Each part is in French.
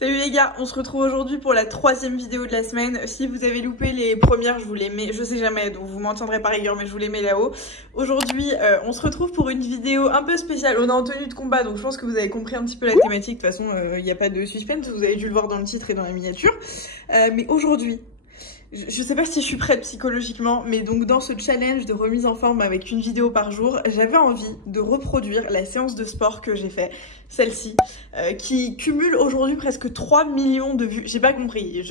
Salut les gars, on se retrouve aujourd'hui pour la 3e vidéo de la semaine. Si vous avez loupé les premières, je vous les mets, je sais jamais, donc vous m'en tiendrez par rigueur, mais je vous les mets là-haut. Aujourd'hui, on se retrouve pour une vidéo un peu spéciale. On est en tenue de combat, donc je pense que vous avez compris un petit peu la thématique. De toute façon, il n'y a pas de suspense, vous avez dû le voir dans le titre et dans la miniature. Mais aujourd'hui, je sais pas si je suis prête psychologiquement, mais donc dans ce challenge de remise en forme avec une vidéo par jour, j'avais envie de reproduire la séance de sport que j'ai fait, celle-ci, qui cumule aujourd'hui presque 3 millions de vues. J'ai pas compris,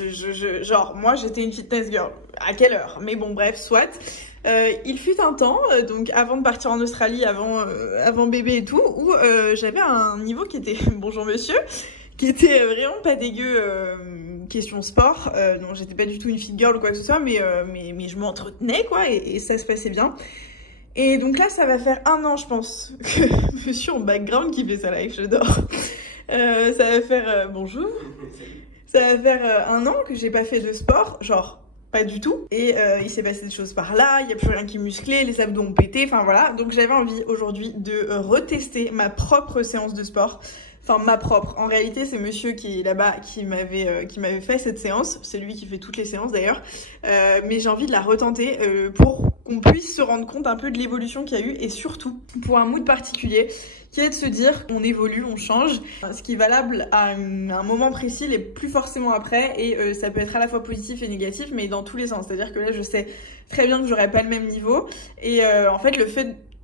genre moi j'étais une fitness girl, à quelle heure? Mais bon bref, soit. Il fut un temps, donc avant de partir en Australie, avant bébé et tout, où j'avais un niveau qui était, bonjour monsieur, qui était vraiment pas dégueu question sport. Non, j'étais pas du tout une fit girl ou quoi que ce soit, mais je m'entretenais quoi, et ça se passait bien. Et donc là, ça va faire 1 an, je pense, que monsieur en background qui fait sa live, j'adore. Ça va faire, bonjour. Ça va faire 1 an que j'ai pas fait de sport, genre pas du tout. Et il s'est passé des choses par là, il y a plus rien qui est musclé, les abdos ont pété, enfin voilà. Donc j'avais envie aujourd'hui de retester ma propre séance de sport. Enfin, ma propre. En réalité, c'est monsieur qui est là-bas qui m'avait fait cette séance. C'est lui qui fait toutes les séances d'ailleurs. Mais j'ai envie de la retenter pour qu'on puisse se rendre compte un peu de l'évolution qu'il y a eu et surtout pour un mood particulier qui est de se dire on évolue, on change. Ce qui est valable à un moment précis l'est plus forcément après et ça peut être à la fois positif et négatif mais dans tous les sens. C'est-à-dire que là, je sais très bien que j'aurai pas le même niveau et en fait,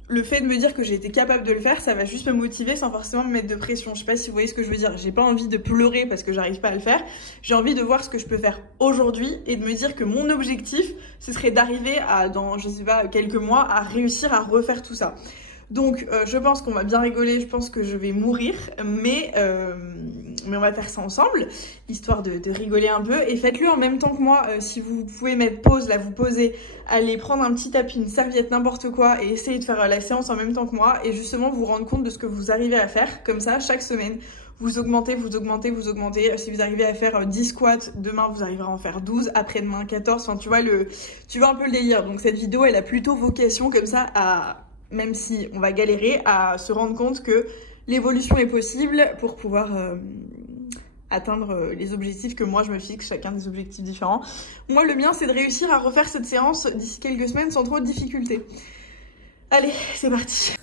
le fait de me dire que j'ai été capable de le faire, ça va juste me motiver sans forcément me mettre de pression. Je sais pas si vous voyez ce que je veux dire. J'ai pas envie de pleurer parce que j'arrive pas à le faire. J'ai envie de voir ce que je peux faire aujourd'hui et de me dire que mon objectif, ce serait d'arriver à, dans, je sais pas, quelques mois, à réussir à refaire tout ça. Donc, je pense qu'on va bien rigoler, je pense que je vais mourir, mais on va faire ça ensemble, histoire de rigoler un peu. Et faites-le en même temps que moi, si vous pouvez mettre pause, là vous posez, allez prendre un petit tapis, une serviette, n'importe quoi, et essayez de faire la séance en même temps que moi, et justement vous rendre compte de ce que vous arrivez à faire, comme ça, chaque semaine. Vous augmentez, vous augmentez, vous augmentez. Si vous arrivez à faire 10 squats, demain vous arriverez à en faire 12, après-demain 14, enfin tu vois un peu le délire. Donc cette vidéo, elle a plutôt vocation comme ça à, même si on va galérer, à se rendre compte que l'évolution est possible pour pouvoir atteindre les objectifs que moi je me fixe, chacun des objectifs différents. Moi le mien c'est de réussir à refaire cette séance d'ici quelques semaines sans trop de difficultés. Allez, c'est parti.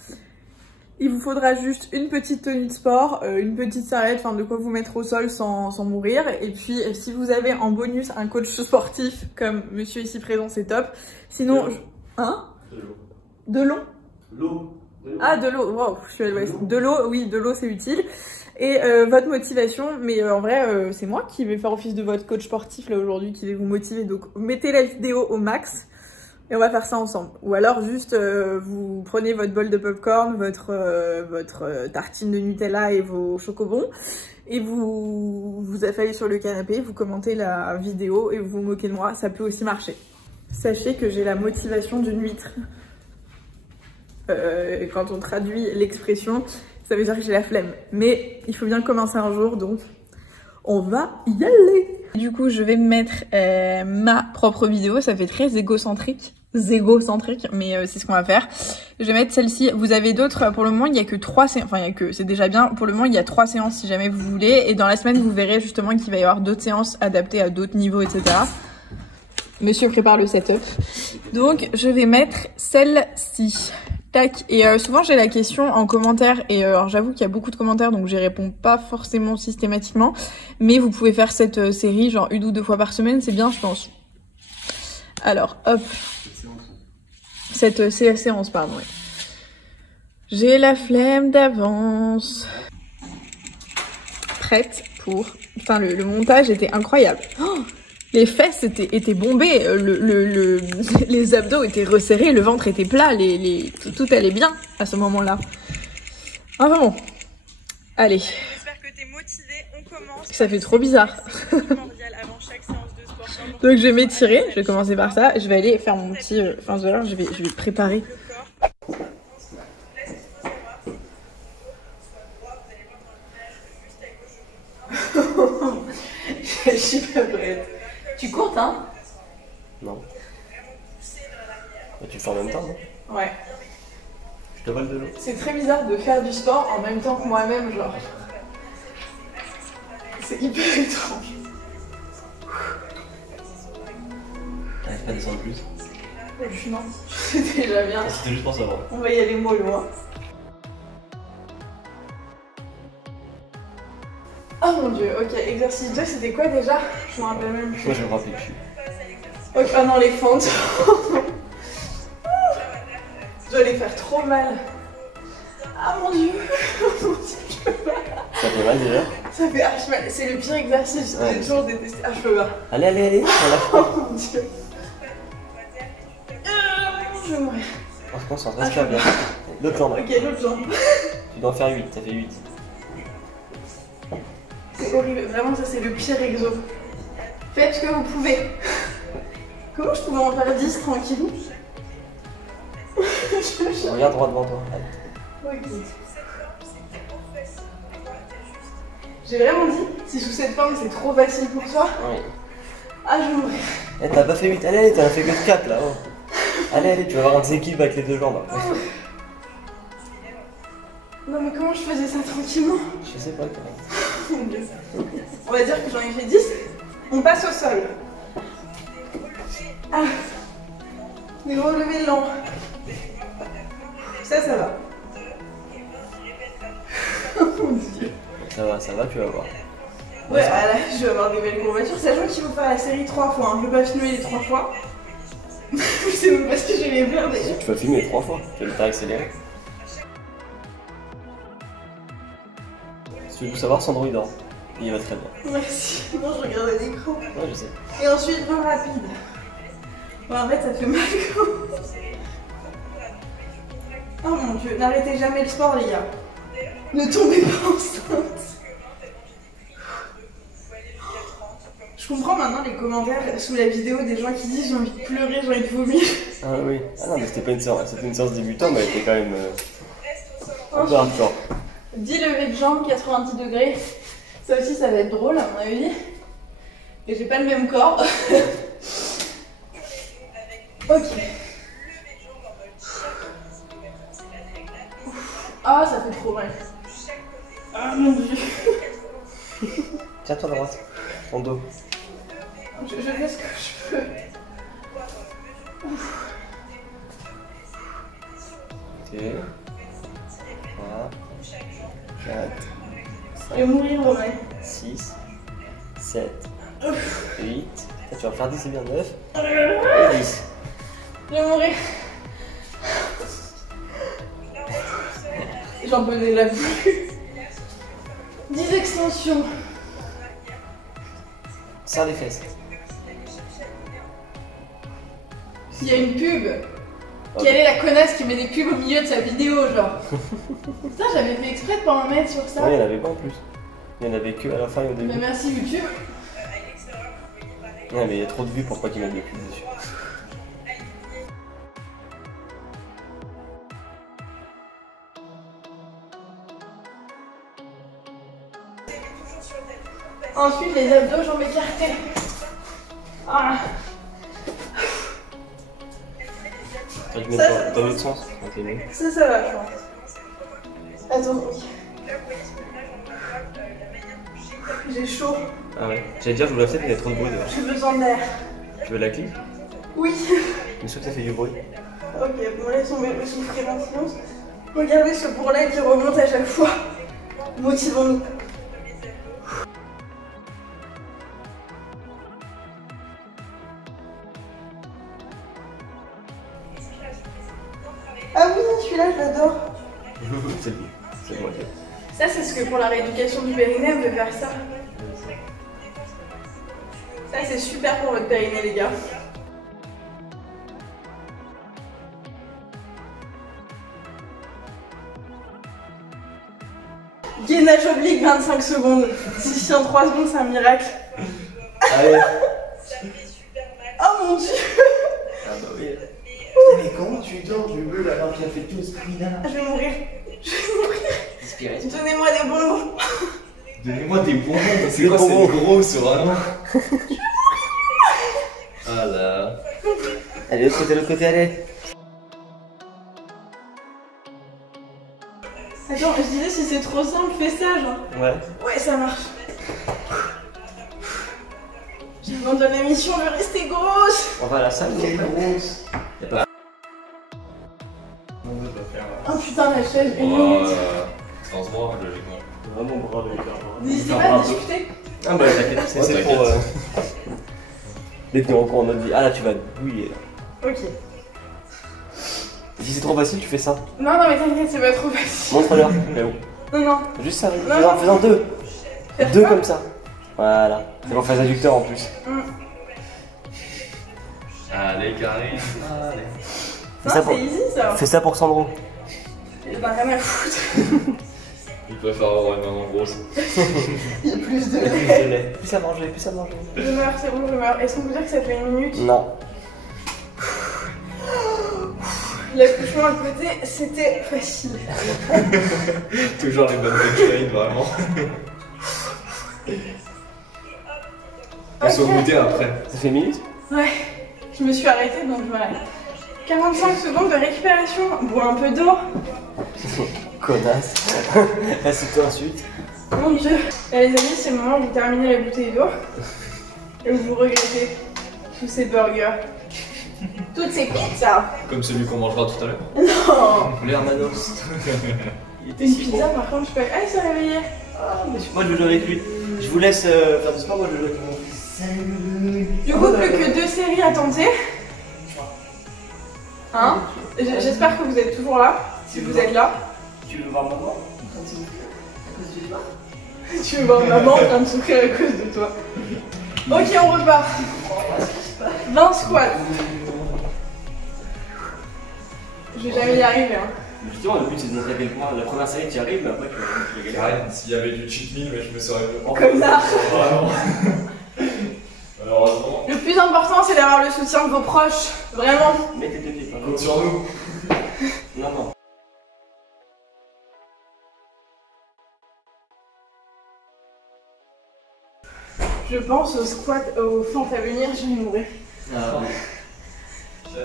Il vous faudra juste une petite tenue de sport, une petite serviette, enfin de quoi vous mettre au sol sans mourir. Et puis si vous avez en bonus un coach sportif comme monsieur ici présent, c'est top. Sinon, hein? De l'eau. L'eau. Ah, de l'eau, wow, je suis à l'ouest. De l'eau, oui, de l'eau c'est utile. Et votre motivation, mais en vrai, c'est moi qui vais faire office de votre coach sportif là aujourd'hui, qui vais vous motiver. Donc mettez la vidéo au max et on va faire ça ensemble. Ou alors juste, vous prenez votre bol de popcorn, votre tartine de Nutella et vos chocobons. Et vous affalez sur le canapé, vous commentez la vidéo et vous vous moquez de moi, ça peut aussi marcher. Sachez que j'ai la motivation d'une huître. Quand on traduit l'expression, ça veut dire que j'ai la flemme. Mais il faut bien commencer un jour, donc on va y aller. Du coup, je vais mettre ma propre vidéo. Ça fait très égocentrique, mais c'est ce qu'on va faire. Je vais mettre celle-ci. Vous avez d'autres. Pour le moment, il y a que 3 séances. Enfin, il y a que, c'est déjà bien. Pour le moment, il y a 3 séances si jamais vous voulez. Et dans la semaine, vous verrez justement qu'il va y avoir d'autres séances adaptées à d'autres niveaux, etc. Monsieur prépare le setup. Donc, je vais mettre celle-ci. Tac. Et souvent j'ai la question en commentaire et alors j'avoue qu'il y a beaucoup de commentaires donc j'y réponds pas forcément systématiquement, mais vous pouvez faire cette série genre 1 ou 2 fois par semaine, c'est bien je pense. Alors hop, cette séance pardon. Ouais. J'ai la flemme d'avance. Prête pour. Putain le montage était incroyable. Oh, les fesses étaient bombées, les abdos étaient resserrés, le ventre était plat, tout allait bien à ce moment-là. Enfin bon, allez. J'espère que t'es motivée, on commence. Ça fait trop bizarre. Donc je vais m'étirer, je vais commencer par ça, je vais aller faire mon petit... Enfin je vais préparer. Je suis pas prête. Tu comptes, hein? Non. Et tu le fais en même temps, non? Ouais. Je te vole de l'eau. C'est très bizarre de faire du sport en même temps que moi-même, genre. C'est hyper étrange. T'arrives pas à descendre plus? Non, c'est déjà bien. C'était juste pour savoir. On va y aller mollo. Hein. Oh mon dieu, ok, exercice 2, c'était quoi déjà? Je me rappelle même plus. Moi je me rappelle plus. Ok, ah non, les fentes. Je dois les faire trop mal. Ah mon dieu. Ça fait mal déjà? Ça fait archi mal, c'est le pire exercice, Ouais. j'ai toujours détesté. Ah, je peux pas. Allez, on l'a fait. Oh mon dieu. Je vais mourir. On se concentre, respire bien. L'autre jambe. Ok, l'autre jambe. Tu dois en faire 8, ça fait 8. C'est horrible, vraiment ça c'est le pire exo. Faites ce que vous pouvez. Comment je pouvais en faire 10 tranquille? Regarde droit devant toi. Allez. Ok. J'ai vraiment dit, si sous cette forme c'est trop facile pour toi. Oui. Ah, je vais mourir. Eh, t'as pas fait 8, allez, t'en as fait que 4 là. Oh. Allez, tu vas avoir un déséquilibre avec les deux jambes. Oh. Non mais comment je faisais ça tranquillement? Je sais pas toi. On va dire que j'en ai fait 10. On passe au sol. Ah. Des relevés lents. Ça va. Oh mon dieu. Ça va, tu vas voir. Ouais, ah là, je vais avoir des belles courbatures. Sachant qu'il faut faire la série 3 fois. Hein. Je vais pas filmer les 3 fois. Je sais même pas ce que je vais les faire déjà. Tu vas filmer 3 fois, tu vas le faire accélérer. Si tu veux tout savoir, Sandro il dort. Il va très bien. Merci. Non, je regardais l'écran. Ouais, je sais. Et ensuite, bras rapide. Bon, en fait, ça fait mal quand même. Oh mon dieu, n'arrêtez jamais le sport, les gars. Ne tombez pas enceinte. Je comprends maintenant les commentaires sous la vidéo des gens qui disent j'ai envie de pleurer, j'ai envie de vomir. Ah oui. Ah non, mais c'était pas une séance, c'était une séance débutante, mais elle était quand même un peu hardcore. 10 levées de jambes, 90 degrés. Ça aussi, ça va être drôle à mon avis. Et j'ai pas le même corps. Ok. Ah, ça fait trop mal. Ah mon dieu. Tiens-toi à droite, ton dos. Je fais ce que je peux. Ok. 3, 4, Je vais mourir, Romain. 6, 7, 8. Tu vas faire 10, c'est bien 9. Et 10. Je vais mourir. J'en peux déjà plus. 10 extensions. Serre les fesses. Il y a une pub. Quelle est la connasse qui met des pubs au milieu de sa vidéo, genre? Putain, j'avais fait exprès de pas en mettre sur ça. Ouais, il n'y en avait pas en plus. Il n'y en avait que à la fin et au début. Mais merci YouTube. Ouais, mais il y a trop de vues pour pas qu'ils mettent des pubs dessus. Ensuite, les abdos, jambes écartées. Ah. Tu vas te mettre dans l'autre sens. Ok, bon. Ça va, je pense. Attends, oui. J'ai chaud. Ah ouais. J'allais dire, je voulais peut-être qu'il y a trop de bruit dehors. J'ai besoin d'air. Tu veux la clé? Oui. Mais sûr que ça fait du bruit. Ok, bon, laisse tomber, je vais souffrir en silence. Regardez ce bourrelet qui remonte à chaque fois. Motivons-nous. Ah oui, celui-là, je l'adore. C'est lui. C'est moi. Ça, c'est ce que pour la rééducation du périnée, on peut faire ça. Ça, c'est super pour votre périnée, les gars. Gainage oblique, 25 secondes. Si en 3 secondes, c'est un miracle. Allez. Oh mon dieu. Ah bah oui. Mais comment tu dors du veut alors qu'il a fait tout ce prix là? Je vais mourir. Je vais mourir. Inspirez. Donnez-moi des bonbons. Donnez-moi des bonbons, mais c'est Des quoi bonbons. cette grosse vraiment? Ah là. Allez, l'autre côté, allez. Attends, je disais si c'est trop simple, fais ça, genre. Ouais. Ouais, ça marche. J'abandonne la mission, je veux rester grosse. On va à la salle, mais grosse. Y'a pas. Oh putain, la chaise, une Oh, minute. 15 mois, logiquement. Vraiment bravo les gars. N'hésitez pas à discuter. Ah bah t'inquiète, c'est pour détenir encore notre vie. Ah là tu vas bouiller là. Ok. Si c'est trop facile, tu fais ça. Non, non, mais t'inquiète, c'est pas trop facile. Montre-leur. Mais où? Non, non. Juste ça, Non, faisant deux. Faire Deux quoi comme ça. Voilà. C'est en phase adducteur en plus. Allez, Karine. Allez. Fais ça Non, pour... c'est easy ça. Fais ça pour Sandro. Il a rien à foutre. Il préfère avoir une maman grosse. Il y a plus de Plus lait. de lait. Plus à manger, plus à manger. Je meurs, c'est bon, je meurs. Est-ce qu'on peut dire que ça fait une minute? Non. L'accouchement à côté, c'était facile. Toujours les bonnes punchlines, vraiment. On se goûter après. Ça fait une minute? Ouais, je me suis arrêtée donc voilà. 45 secondes de récupération, bois un peu d'eau. Connasse. Assieds-toi ensuite. Mon dieu. Là, les amis, c'est le moment où vous terminez la bouteille d'eau. Et où vous regrettez tous ces burgers. Toutes ces pizzas. Comme celui qu'on mangera tout à l'heure. Non. L'Hermanos. Il était Une si pizza bon. par contre, je peux. Ah, il s'est réveillé. Ah, mais moi je veux jouer avec lui. Je vous laisse faire du sport, moi je veux jouer avec mon fils. Salut. Du coup, plus que 2 séries à tenter. Hein? J'espère que vous êtes toujours là. Si vous êtes là. Tu veux voir maman? Tu veux voir maman en train de souffrir à cause de toi. Ok, on repart. 20 squats. Je vais jamais y arriver. Hein. Justement, le but c'est de montrer à quel point la première série tu y arrives, mais après tu vas gagner. Karine, s'il y avait du cheat meal, mais je me serais. Comme ça. Vraiment. Malheureusement. Le plus important, c'est d'avoir le soutien de vos proches. Vraiment. Mets tes deux pieds par là. Compte sur nous. Non, non. Je pense au squat, aux fentes à venir, je vais mourir. Ah, ouais.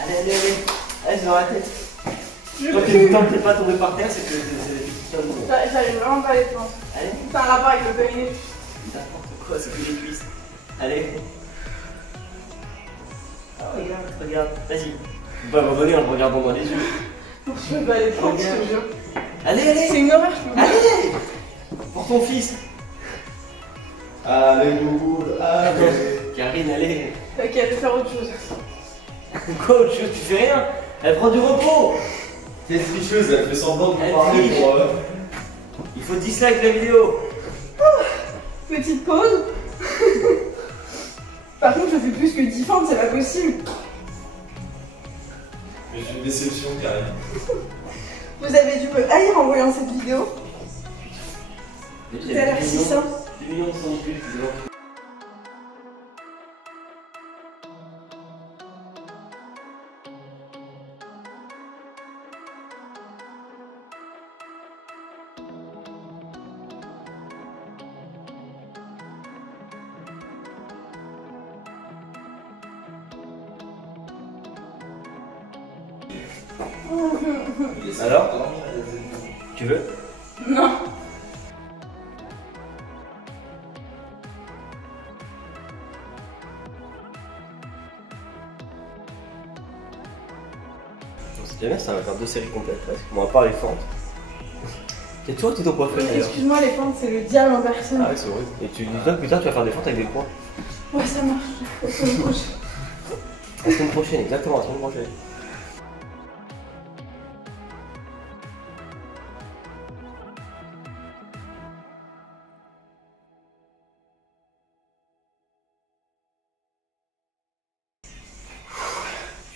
Allez, allez, allez. Allez, c'est dans la tête. Tant que t'es pas tombé par terre, c'est que c'est bon. J'arrive vraiment pas à les prendre. Allez, C'est un rapport avec le périnée. n'importe quoi, c'est que les cuisses. Allez. Ah, regarde, regarde. Vas-y. Tu peux pas abandonner en me regardant dans les yeux. Je peux pas les prendre, je te jure. Allez, allez. C'est une horreur, je peux pas. Allez. Pour ton fils. Allez, Google, allez. Karine, allez. Ok, elle peut faire autre chose. Quoi, autre chose, tu fais rien. Elle prend du repos. T'es tricheuse, elle fait semblant de Elle nous parler triche. pour. Il faut dislike la vidéo. Petite pause. Par contre, je fais plus que 10 fentes, c'est pas possible. Mais j'ai une déception, Karine. Vous avez dû me haïr en voyant cette vidéo. T'as l'air si simple. 10 millions de cent plus, Alors? Tu veux? Non. C'est déjà bien, ça va faire 2 séries complètes presque. Bon, à part les fentes. C'est toi qui t'en poids fait d'ailleurs. Excuse-moi, les fentes, c'est le diable en personne. Ah ouais, c'est horrible. Et tu dis toi que plus tard tu vas faire des fentes avec des poids. Ouais, ça marche. La semaine prochaine. La semaine prochaine, exactement, la semaine prochaine.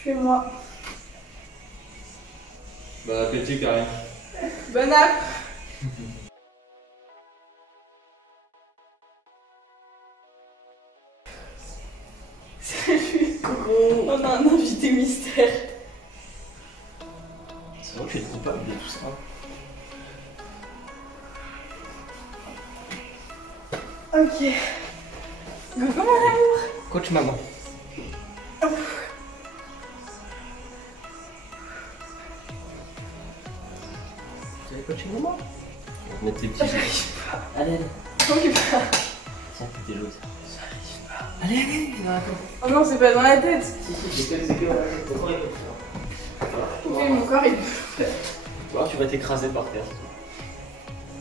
Suis-moi. Bon appétit, Karine. Bonne app. Salut. Coucou. On a un invité mystère. C'est vrai que je suis coupable de tout ça. Ok. Coucou mon amour. Coach maman. Tu vas coacher maman? On va te mettre tes petits. J'arrive pas. Allez, allez. J'arrive pas. Tiens, t'es l'autre. J'arrive pas. Allez, allez, viens là. Oh non, c'est pas dans la tête. J'ai que les épées dans la tête. Oui, mon corps il. Alors tu vas t'écraser par terre.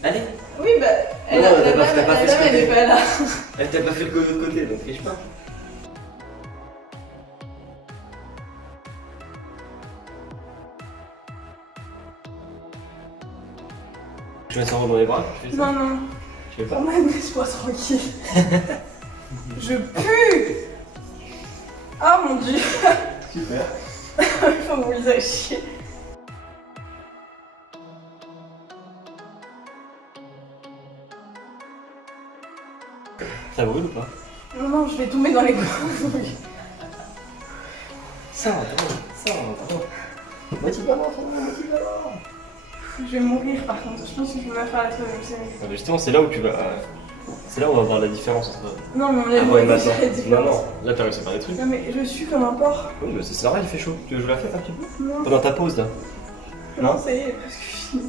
Allez. Oui, bah. Elle Non, a t'as pas fait ce elle est côté. pas là. Elle t'a pas fait le l'autre côté, donc triche pas. Je mets son dans les bras, je fais ça. Non, non. Je fais pas. Oh man, laisse-moi tranquille. Je pue. Oh mon dieu. Super. Faut mon visage chier. Ça brûle ou pas? Non, non, je vais tomber dans les coins. Ça va, motive pas, motive pas. Je vais mourir par contre. Je pense que je vais pas faire la troisième série. Ah, mais justement, c'est là où tu vas. C'est là où on va voir la différence entre. Non, mais on est Avant et déjà maintenant. la Non, différence. non, là t'as réussi à faire des trucs. Non, mais je suis comme un porc. Oui, mais c'est normal, il fait chaud. Tu veux jouer la fête un petit peu? Non, Pendant ta pause là. non, ça y est, presque fini.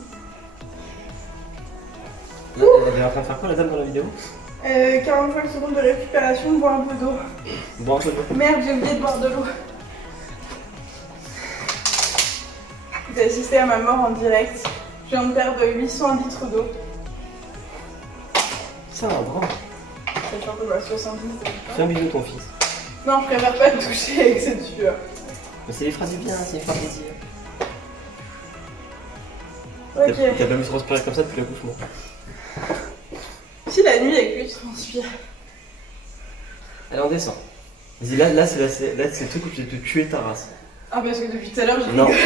Là, elle est en train de faire quoi la dame dans la vidéo? 45 secondes de récupération, boire un peu d'eau. Bon, un peu d'eau. Merde, j'ai oublié de boire de l'eau. Vous assistez à ma mort en direct. Je viens de perdre 800 litres d'eau. Ça va, grand. Sachant que bah, 70. Fais un bisou ton fils. Non, je préfère pas te toucher avec cette sueur. Mais c'est les phrases du bien, c'est les phrases plaisir. Ok. T'as pas vu se respirer comme ça depuis l'accouchement? Si la nuit avec lui, tu transpires. Allez, on descend. Vas-y, là c'est le truc où tu dois te tuer ta race. Ah, parce que depuis tout à l'heure, j'ai Non. rigolé.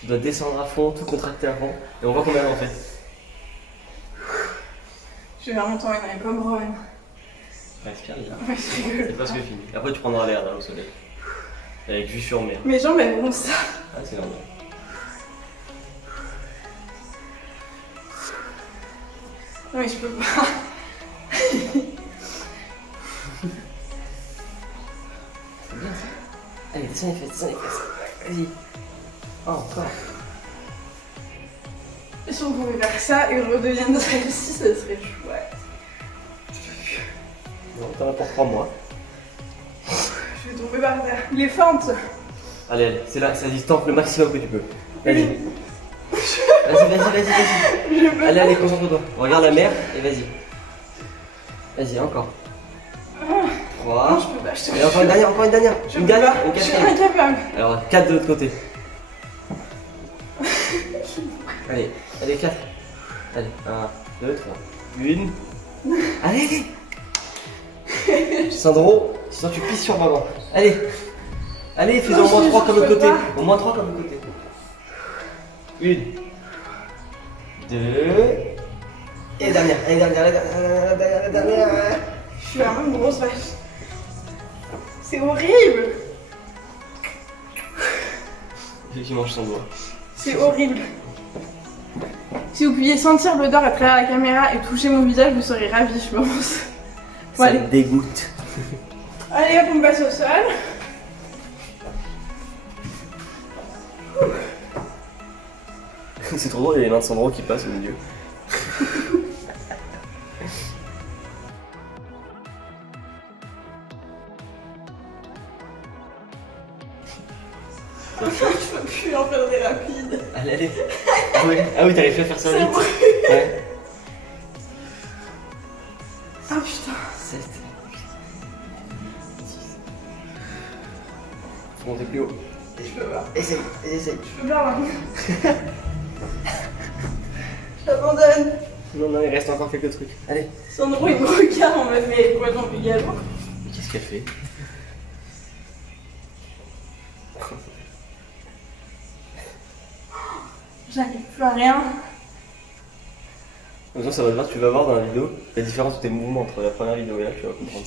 Tu dois descendre à fond, tout contracter à fond. Et on voit combien on fait. Je vais vraiment tomber dans les pommes, Rowan. Respire bien. Ouais, je rigole. C'est presque fini. Après, tu prendras l'air là au soleil. Avec vue sur mer. Mes jambes, elles font ça. Ah, c'est normal. Non, mais je peux pas. C'est bien ça. Allez, descends les fesses, Vas-y. Oh, encore. Si on pouvait faire ça et redeviendrait ici, ça serait chouette. Non, t'en as pour 3 mois. Je vais tomber par terre. Les fentes. Allez, allez, c'est là, ça distance le maximum que tu peux. Vas-y. Vas-y. Je peux Allez, allez, concentre-toi. Regarde la mer et vas-y. Vas-y, encore. 3. Non, je peux pas, je te Et encore une dernière. Je Une peux dernière, pas. une Je suis quatrième. incapable. Alors, 4 de l'autre côté. Allez, 4. Allez, 1, 2, 3. 1. Allez. Sandro, sinon tu pisses sur maman. Allez, fais-en au moins 3 comme l'autre côté. Au moins 3 comme l'autre côté. 1, 2. Et dernière. La dernière. Je suis vraiment une grosse vache. C'est horrible. Qui mange son doigt. C'est horrible. Si vous pouviez sentir l'odeur à travers la caméra et toucher mon visage, vous seriez ravis, je pense. Bon, Ça allez. me dégoûte. Allez hop, on passe au sol. C'est trop drôle, il y a les mains de Sandro qui passent au milieu. Je peux plus en faire des rapides. Allez. Ah oui, t'arrives à faire ça Ça vite. brûle. Ouais. Ah putain. 7. 6. Faut monter plus haut. Je peux pas. Essaye. Je peux pas, maman. J'abandonne. Non, il reste encore quelques trucs. Allez. Sandro, il me regarde en mode, mais elle est complètement également. Mais qu'est-ce qu'elle fait? J'arrive plus à rien. Donc ça va te voir, tu vas voir dans la vidéo la différence de tes mouvements entre la première vidéo et là, tu vas comprendre.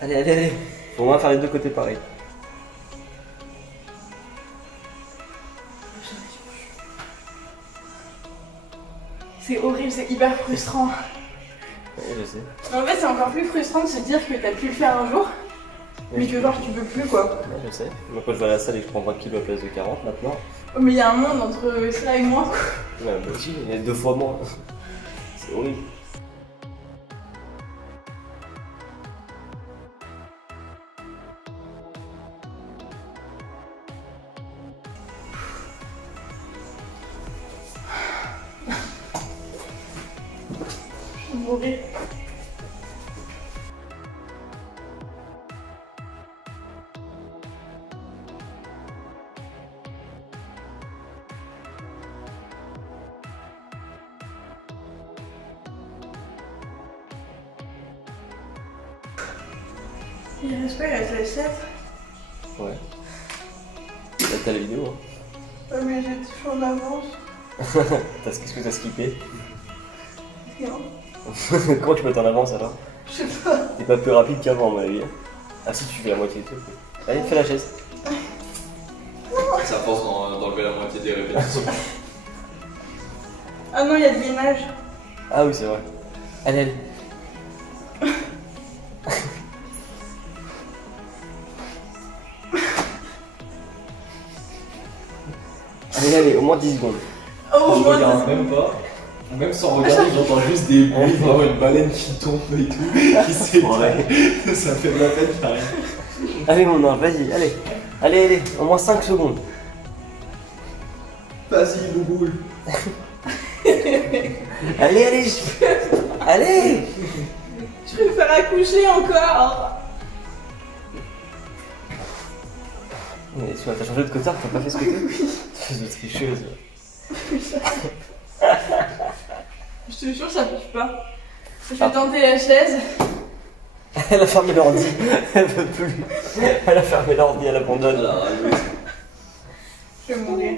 Allez. Faut au moins faire les deux côtés pareil. C'est horrible, c'est hyper frustrant. Oui, je sais. Mais en fait, c'est encore plus frustrant de se dire que t'as pu le faire un jour, mais que genre tu peux plus quoi. Ouais, je sais. Moi, quand je vais à la salle et que je prends 20 kilos à la place de 40 maintenant. Oh, mais il y a un monde entre ça et moi quoi. Ouais, moi aussi, il y a 2 fois moins. C'est horrible. Je vais mourir. Il reste pas, il reste la 7. Ouais. Là, t'as la vidéo, hein. Ouais, mais j'ai toujours en avance. Qu'est-ce que t'as skippé? Non. Comment tu peux être en avance alors? Je sais pas. T'es pas plus rapide qu'avant, à mon avis. Ah si, tu fais la moitié des trucs. Allez, fais la chaise. Ça force d'enlever la moitié des répétitions. Ah non, il y a de l'image. Ah oui, c'est vrai. Allez, allez. Allez, allez, au moins 10 secondes. Oh, Je moi, regarde même pas. Même sans regarder, j'entends juste des bruits, vraiment une baleine qui tombe et tout, qui s'éteint. Ça fait de la peine, pareil. Allez, mon ange, vas-y, allez. Allez, allez, au moins 5 secondes. Vas-y, Bouboule. Allez, allez. Allez. je vais me faire accoucher encore. Mais tu t'as changé de cotard, t'as pas fait ce que t'es? Espèce de tricheuse. Je te jure, ça bouge pas. Je vais tenter la chaise. Elle a fermé l'ordi, elle veut plus. Elle a fermé l'ordi, elle abandonne. Je vais mourir.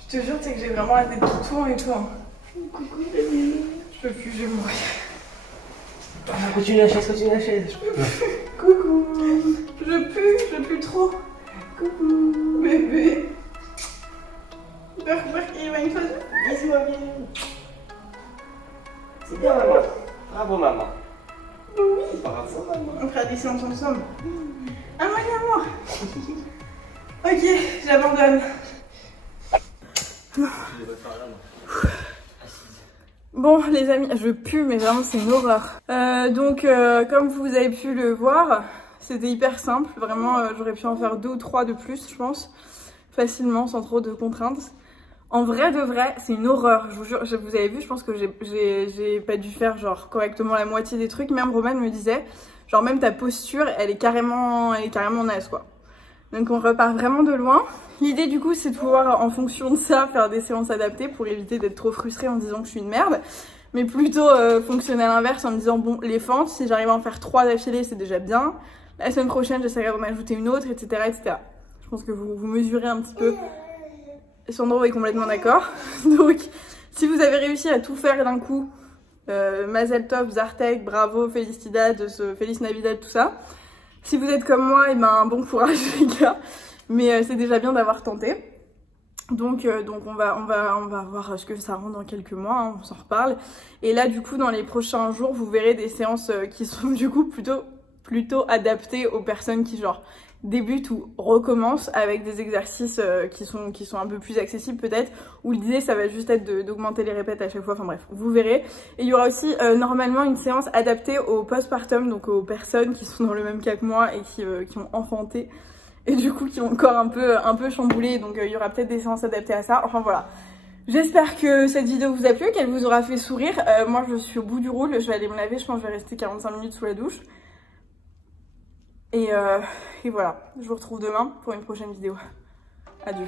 Je te jure, c'est que j'ai vraiment la tête qui tourne et tout. Hein. Je peux plus, je vais mourir. Continue la chaise, continue la chaise. Coucou. Je pue trop. Coucou, bébé. J'espère qu'il va une fois. Bisous, mamie. C'est bien, maman. Bravo, maman. Oui. Bravo, maman. On fera des séances ensemble. Ah, moi, ok, j'abandonne. Bon les amis, je pue mais vraiment c'est une horreur. Donc comme vous avez pu le voir, c'était hyper simple. Vraiment j'aurais pu en faire 2 ou 3 de plus je pense. Facilement, sans trop de contraintes. En vrai de vrai, c'est une horreur. Je vous jure, vous avez vu, je pense que j'ai pas dû faire genre correctement la moitié des trucs. Même Roman me disait, genre même ta posture, elle est carrément naze quoi. Donc on repart vraiment de loin. L'idée du coup c'est de pouvoir en fonction de ça faire des séances adaptées pour éviter d'être trop frustrée en disant que je suis une merde. Mais plutôt fonctionner à l'inverse en me disant bon les fentes, si j'arrive à en faire 3 d'affilée c'est déjà bien. La semaine prochaine j'essaierai d'en ajouter une autre, etc. etc. Je pense que vous mesurez un petit peu. Sandro est complètement d'accord. Donc si vous avez réussi à tout faire d'un coup, Mazel Tov, Zartek, bravo, Felicidad, Feliz Navidad, tout ça. Si vous êtes comme moi, et ben bon courage les gars, mais c'est déjà bien d'avoir tenté. Donc on va voir ce que ça rend dans quelques mois, hein, on s'en reparle. Et là du coup dans les prochains jours, vous verrez des séances qui sont du coup plutôt adaptées aux personnes qui genre débutent ou recommencent avec des exercices qui sont un peu plus accessibles peut-être, où l'idée ça va juste être d'augmenter les répètes à chaque fois, enfin bref, vous verrez. Et il y aura aussi normalement une séance adaptée au postpartum, donc aux personnes qui sont dans le même cas que moi et qui ont enfanté et du coup qui ont encore un peu chamboulé, donc il y aura peut-être des séances adaptées à ça, enfin voilà. J'espère que cette vidéo vous a plu, qu'elle vous aura fait sourire. Moi je suis au bout du roule, je vais aller me laver, je pense que je vais rester 45 minutes sous la douche. Et voilà, je vous retrouve demain pour une prochaine vidéo. Adieu.